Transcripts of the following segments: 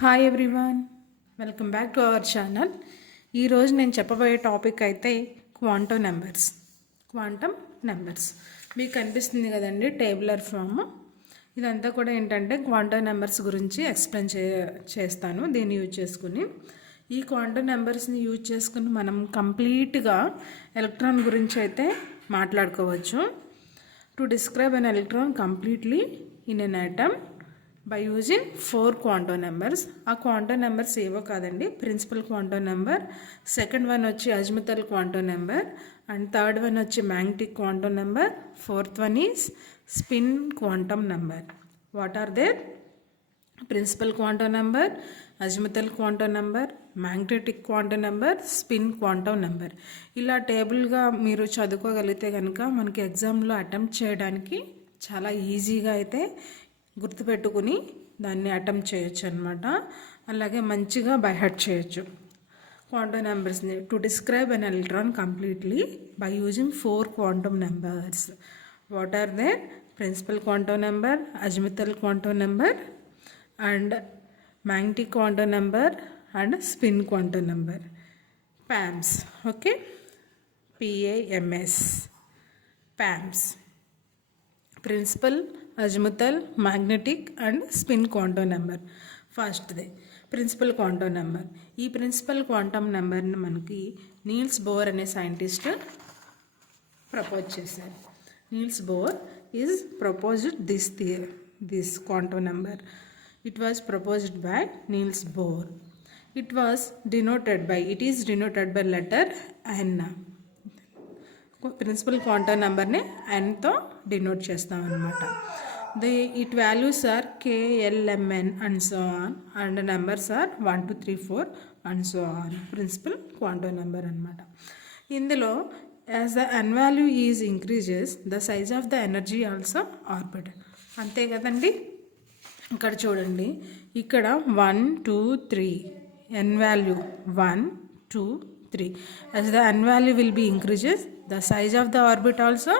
Hi everyone, welcome back to our channel. ఈరోజు నేను చెప్పబోయే టాపిక్ అయితే క్వాంటమ్ నెంబర్స్. మీకు కనిపిస్తుంది కదండి టేబులర్ ఫామ్. ఇదంతా కూడా ఏంటంటే క్వాంటమ్ నెంబర్స్ గురించి ఎక్స్ప్లెయిన్ చేస్తాను దీన్ని యూజ్ చేసుకుని. ఈ క్వాంటమ్ నెంబర్స్ని యూజ్ చేసుకుని మనం కంప్లీట్గా ఎలక్ట్రాన్ గురించి అయితే మాట్లాడుకోవచ్చు. To describe an electron completely in an atom by using 4 quantum numbers. ఆ క్వాంటమ్ నెంబర్స్ ఏవో కాదండి, principal quantum number, second one వచ్చి azimuthal quantum number, and third one వచ్చి magnetic quantum number, fourth one is spin quantum number. What are there? Principal quantum number, azimuthal quantum number, magnetic quantum number, spin quantum number. ఇలా టేబుల్గా మీరు చదువుకోగలిగితే కనుక మనకి ఎగ్జామ్లో attempt చేయడానికి చాలా ఈజీగా అయితే గుర్తుపెట్టుకుని దాన్ని అటెంప్ట్ చేయొచ్చు అనమాట. అలాగే మంచిగా బై హార్ట్ చేయొచ్చు క్వాంటమ్ నెంబర్స్ని. To describe an electron completely by using 4 quantum numbers. What are there? Principal quantum number, azimuthal quantum number, and magnetic quantum number, and spin quantum number. PAMS. Okay, PAMS, PAMS. Principal, azimuthal, magnetic and spin quantum number. ఫస్ట్ది principal quantum number. ఈ principal quantum నెంబర్ని మనకి Niels Bohr అనే scientist propose చేశారు. Niels Bohr is proposed this quantum number. It was proposed by Niels Bohr. It is denoted by letter N. Principal quantum నెంబర్ని Nతో denote చేస్తాం అన్నమాట. Its values are K, L, M, N and so on, and numbers are 1, 2, 3, 4 and so on. Principal quantum number అన్నమాట. ఇందులో as the n value is increases, the size of the energy also orbited. అంతే కదండి. ఇక్కడ చూడండి, ఇక్కడ 1, 2, 3 n value 1, 2, 3. As the n value will be increases, the size of the orbit also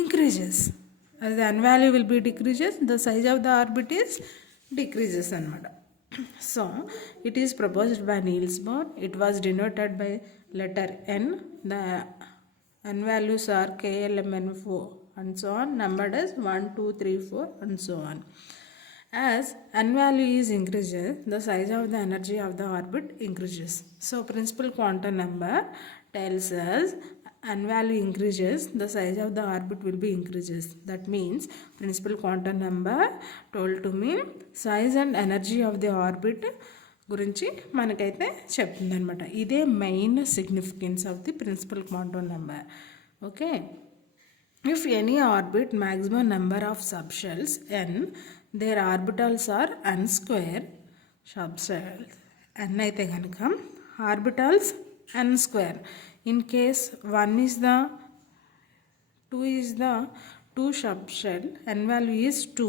increases. As the n value will be decreases, the size of the orbit is decreases anamata. So it is proposed by Niels Bohr. It was denoted by letter N. The n values are K, L, M, N, 4 and so on, numbered as 1, 2, 3, 4 and so on. As n value is increases, the size of the energy of the orbit increases. So principal quantum number tells us n value increases, the size of the orbit will be increases. That means principal quantum number told to me size and energy of the orbit గురించి మనకైతే చెప్తుంది అనమాట. ఇదే main significance of the principal quantum number. Okay, if any orbit maximum number of subshells n, their orbitals are n square subshells. n అయితే కనుక orbitals n square. In case 2 is the 2 subshell, n value is 2,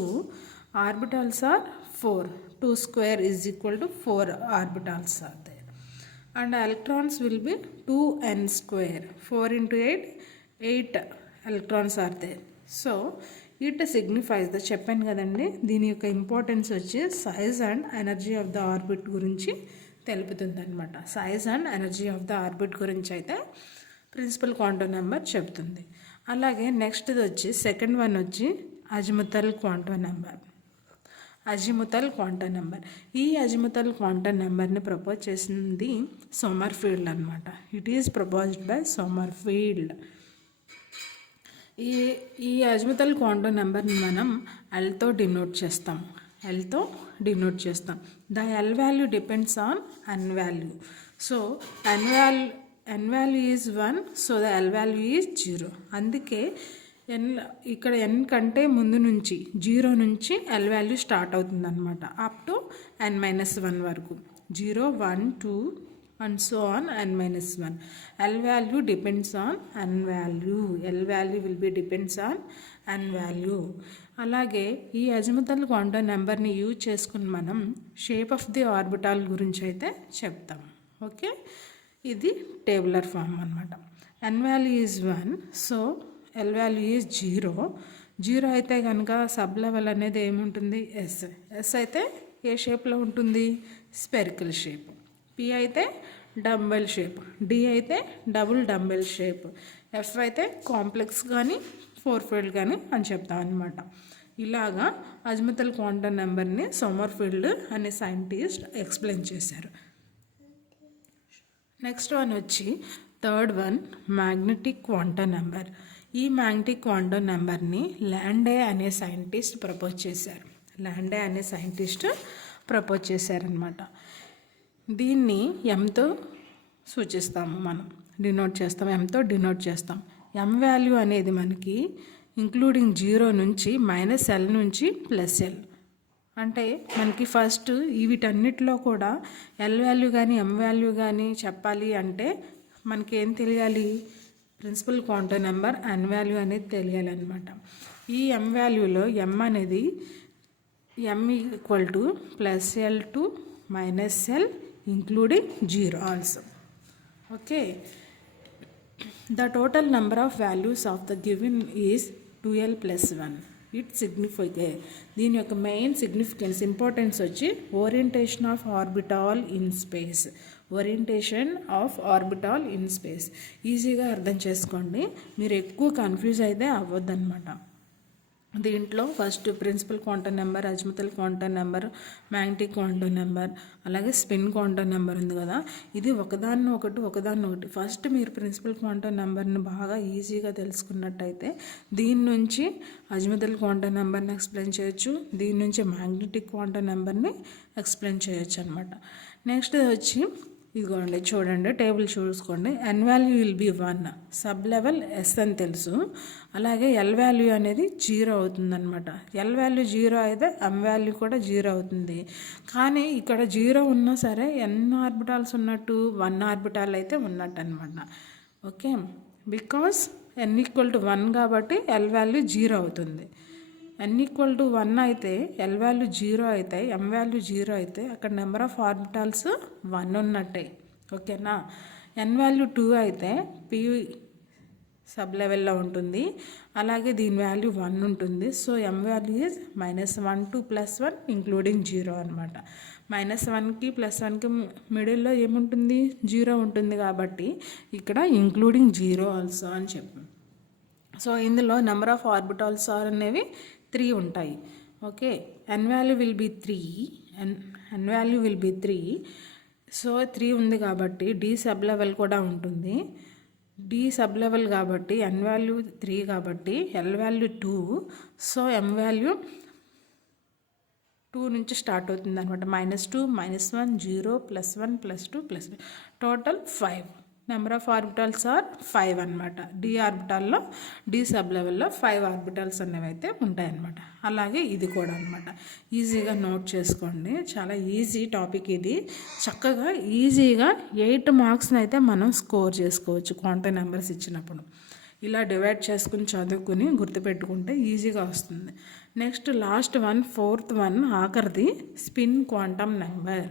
orbitals are 4. 2 square is equal to 4 orbitals are there. And electrons will be 2n square. 4 into 8, 8 electrons are there. So it signifies the చెప్పాను కదండి, దీని యొక్క importance వచ్చి size and energy of the orbit గురించి తెలుపుతుంది అనమాట. Size and energy of the orbit గురించి అయితే ప్రిన్సిపల్ క్వాంటమ్ నెంబర్ చెప్తుంది. అలాగే నెక్స్ట్ది వచ్చి సెకండ్ వన్ వచ్చి అజిముతల్ క్వాంటమ్ నెంబర్. ఈ అజిముతల్ క్వాంటమ్ నెంబర్ని ప్రపోజ్ చేసింది సోమర్ఫీల్డ్ అనమాట. It is proposed by Sommerfeld. ఈ అజిముతల్ క్వాంటమ్ నెంబర్ని మనం ఎల్తో డినోట్ చేస్తాం. The L value depends on N value. So N value is 1, so the L value is 0. అందుకే ఇక్కడ ఎన్ కంటే ముందు నుంచి 0 నుంచి ఎల్ వాల్యూ స్టార్ట్ అవుతుంది అనమాట, అప్ టు n-1 వరకు. 0, 1, 2 and so on n-1. L value depends on n value. L value will be depends on n value. అలాగే ఈ అజిముతల్ క్వాంటమ్ నెంబర్ని యూజ్ చేసుకుని మనం షేప్ ఆఫ్ ది ఆర్బిటాల్ గురించి అయితే చెప్తాం. ఓకే, ఇది టేబులర్ ఫామ్ అనమాట. n value is 1, so L value is 0. 0 అయితే కనుక సబ్ లెవెల్ అనేది ఏముంటుంది? S అయితే ఏ షేప్లో ఉంటుంది? Spherical shape. పి అయితే డంబెల్ షేప్, డి అయితే డబుల్ డంబెల్ షేప్, ఎఫ్ అయితే కాంప్లెక్స్ కానీ ఫోర్ ఫీల్డ్ కానీ అని చెప్తాం అనమాట. ఇలాగా అజ్మతల్ క్వాంటమ్ నెంబర్ని సోమర్ఫీల్డ్ అనే సైంటిస్ట్ ఎక్స్ప్లెయిన్ చేశారు. నెక్స్ట్ వన్ వచ్చి third one magnetic quantum number. ఈ మ్యాగ్నెటిక్ క్వాంటమ్ నెంబర్ని ల్యాండే అనే సైంటిస్ట్ ప్రపోజ్ చేశారనమాట. దీన్ని ఎంతో సూచిస్తాము, మనం ఎంతో డినోట్ చేస్తాం. ఎం వాల్యూ అనేది మనకి ఇంక్లూడింగ్ 0 నుంచి -L నుంచి +L. అంటే మనకి ఫస్ట్ వీటన్నిటిలో కూడా ఎల్ వాల్యూ కానీ ఎం వాల్యూ కానీ చెప్పాలి అంటే మనకి ఏం తెలియాలి? ప్రిన్సిపల్ క్వాంటమ్ నెంబర్ ఎన్ వాల్యూ అనేది తెలియాలన్నమాట. ఈ ఎం వాల్యూలో ఎం అనేది m +L to -L including 0 also. Okay. The total number of values of the given is 2L + 1. It signifies దీని యొక్క మెయిన్ సిగ్నిఫికెన్స్ ఇంపార్టెన్స్ వచ్చి orientation of orbital in space. ఈజీగా అర్థం చేసుకోండి, మీరు ఎక్కువ కన్ఫ్యూజ్ అయితే అవ్వద్దన్నమాట. దీంట్లో first principal quantum number, azimuthal quantum number, magnetic quantum number, అలాగే స్పిన్ క్వాంటమ్ నెంబర్ ఉంది కదా, ఇది ఒకదాన్ని ఫస్ట్ మీరు ప్రిన్సిపల్ క్వాంటమ్ నెంబర్ని బాగా ఈజీగా తెలుసుకున్నట్టయితే దీని నుంచి అజ్మతల్ క్వాంటమ్ నెంబర్ని ఎక్స్ప్లెయిన్ చేయొచ్చు, దీని నుంచి మ్యాగ్నెటిక్ క్వాంటమ్ నెంబర్ని ఎక్స్ప్లెయిన్ చేయొచ్చు అనమాట. నెక్స్ట్ వచ్చి ఇదిగోండి, చూడండి టేబుల్ చూసుకోండి. N value will be 1, sub level s అని తెలుసు. అలాగే ఎల్ వాల్యూ అనేది 0 అవుతుందన్నమాట. ఎల్ వాల్యూ 0 అయితే ఎం వాల్యూ కూడా 0 అవుతుంది. కానీ ఇక్కడ 0 ఉన్నా సరే ఎన్ని ఆర్బిటాల్స్ ఉన్నట్టు? 1 ఆర్బిటాల్ అయితే ఉన్నట్టు అనమాట. ఓకే, బికాస్ n = 1 కాబట్టి ఎల్ వాల్యూ 0 అవుతుంది. n = 1 అయితే ఎల్ వాల్యూ 0 అయితే ఎం వాల్యూ 0 అయితే అక్కడ నెంబర్ ఆఫ్ ఆర్బిటాల్స్ 1 ఉన్నట్టే. ఓకేనా? n వాల్యూ 2 అయితే p సబ్ లెవెల్లో ఉంటుంది, అలాగే దీని వాల్యూ 1 ఉంటుంది. So M value is -1 to +1 including 0 అనమాట. -1కి +1కి మిడిల్లో ఏముంటుంది? 0 ఉంటుంది కాబట్టి ఇక్కడ ఇంక్లూడింగ్ 0 ఆల్సో అని చెప్పాం. సో ఇందులో నెంబర్ ఆఫ్ ఆర్బిటాల్స్ అనేవి 3 ఉంటాయి. Okay, N value will be 3. So 3 ఉంది కాబట్టి డి సబ్ లెవెల్ కూడా ఉంటుంది. డి సబ్ లెవెల్ కాబట్టి ఎన్ వాల్యూ 3 కాబట్టి ఎల్ వాల్యూ 2. సో ఎం వాల్యూ 2 నుంచి స్టార్ట్ అవుతుంది అనమాట. -2, -1, 0, +1, +2, +3, total 5. Number of orbitals are 5 అనమాట. డి ఆర్బిటాల్లో డి సబ్ లెవెల్లో 5 ఆర్బిటాల్స్ అనేవి అయితే ఉంటాయన్నమాట. అలాగే ఇది కూడా అనమాట. ఈజీగా నోట్ చేసుకోండి, చాలా ఈజీ టాపిక్ ఇది. చక్కగా ఈజీగా 8 మార్క్స్ని అయితే మనం స్కోర్ చేసుకోవచ్చు క్వాంటమ్ నెంబర్స్ ఇచ్చినప్పుడు. ఇలా డివైడ్ చేసుకుని చదువుకుని గుర్తుపెట్టుకుంటే ఈజీగా వస్తుంది. Next last one, fourth one, ఆఖరిది స్పిన్ క్వాంటమ్ నెంబర్.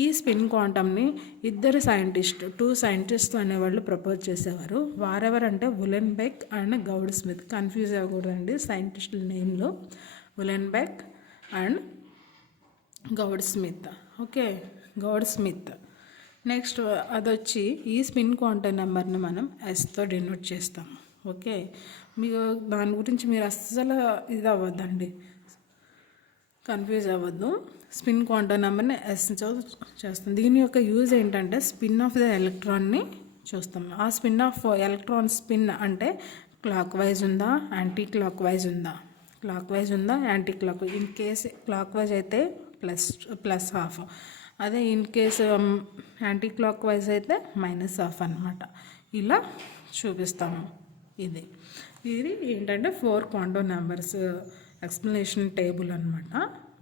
ఈ స్పిన్ క్వాంటమ్ని 2 సైంటిస్ట్ అనేవాళ్ళు ప్రపోజ్ చేసేవారు. వారెవరంటే Uhlenbeck and Goudsmit. Confuse అవ్వకూడదండి సైంటిస్టుల నేమ్లో, Uhlenbeck and Goudsmit. Okay, Goudsmit. Next అదొచ్చి ఈ స్పిన్ క్వాంటమ్ నెంబర్ని మనం ఎస్తో డినోట్ చేస్తాము. ఓకే, మీకు దాని గురించి మీరు అస్సలు ఇది అవ్వద్దండి, కన్ఫ్యూజ్ అవ్వద్దు. స్పిన్ క్వాంటమ్ నెంబర్ని ఎస్తో చేస్తాం. దీని యొక్క యూజ్ ఏంటంటే స్పిన్ ఆఫ్ ద ఎలక్ట్రాన్ని చూస్తాం. ఆ స్పిన్ ఆఫ్ ఎలక్ట్రాన్ స్పిన్ అంటే క్లాక్ వైజ్ ఉందా, యాంటీ క్లాక్ వైజ్ ఉందా, anti clock. In case clock wise అయితే +½ అదే in case anti clock wise అయితే -½ అనమాట. ఇలా చూపిస్తాము. ఇది ఏంటంటే 4 క్వాంటమ్ నెంబర్స్ ఎక్స్ప్లెనేషన్ టేబుల్ అనమాట.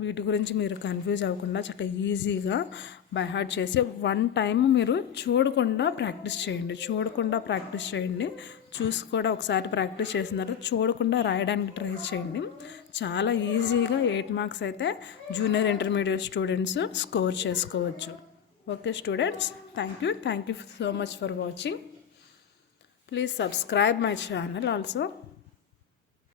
వీటి గురించి మీరు కన్ఫ్యూజ్ అవ్వకుండా చక్కగా ఈజీగా బై హార్ట్ చేసి 1 టైం మీరు చూడకుండా ప్రాక్టీస్ చేయండి. చూసి కూడా ఒకసారి ప్రాక్టీస్ చేసిన తర్వాత చూడకుండా రాయడానికి ట్రై చేయండి. చాలా ఈజీగా 8 మార్క్స్ అయితే జూనియర్ ఇంటర్మీడియట్ స్టూడెంట్స్ స్కోర్ చేసుకోవచ్చు. Okay students, thank you so much for watching. Please subscribe my channel also.